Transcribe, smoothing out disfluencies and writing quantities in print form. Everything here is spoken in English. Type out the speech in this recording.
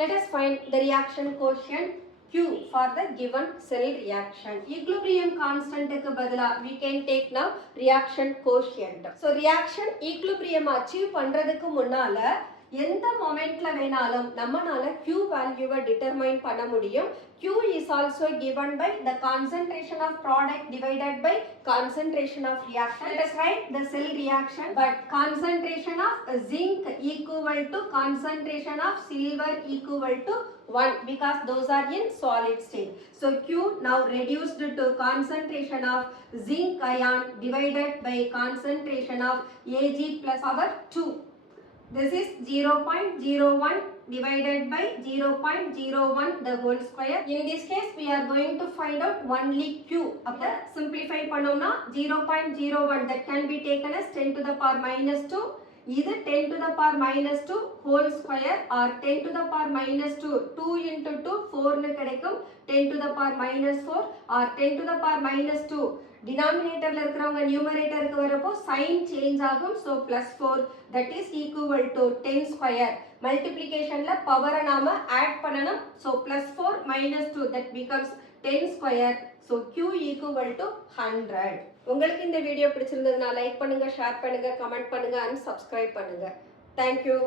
Let us find the reaction quotient Q for the given cell reaction. Equilibrium constant க்கு பதிலா we can take now reaction quotient. So reaction equilibrium achieve பண்றதுக்கு முன்னால எந்த மொமெண்ட்ல வேணாலும் நம்மனால Q வேல்யூவை determine பண்ண முடியும். Q is also given by the concentration of product divided by concentration of reaction. Let us write the cell reaction, but concentration of zinc equal to concentration of silver equal to 1 because those are in solid state. So Q now reduced to concentration of zinc ion divided by concentration of Ag plus power 2. This is 0.01 divided by 0.01 the whole square. In this case, we are going to find out only Q. After simplify பண்ணோம்னா 0.01 that can be taken as 10 to the power minus 2. Either 10 to the power minus 2 whole square or 10 to the power minus 2. 2 into 2 4 னு கிடைக்கும். 10 to the power minus 4 or 10 to the power minus 2. Denominatorல இருக்கிறவங்க numeratorக்கு வரப்போ sign change ஆகும். So plus 4 that is equal to 10 square. Multiplicationல powerஐ நாம add பண்ணணும். So plus 4 minus 2 that becomes 10 square. So Q equal to 100. உங்களுக்கு இந்த video பிடிச்சிருந்ததுன்னா லைக் பண்ணுங்க, share பண்ணுங்க, கமெண்ட் பண்ணுங்க and subscribe பண்ணுங்க. Thank you.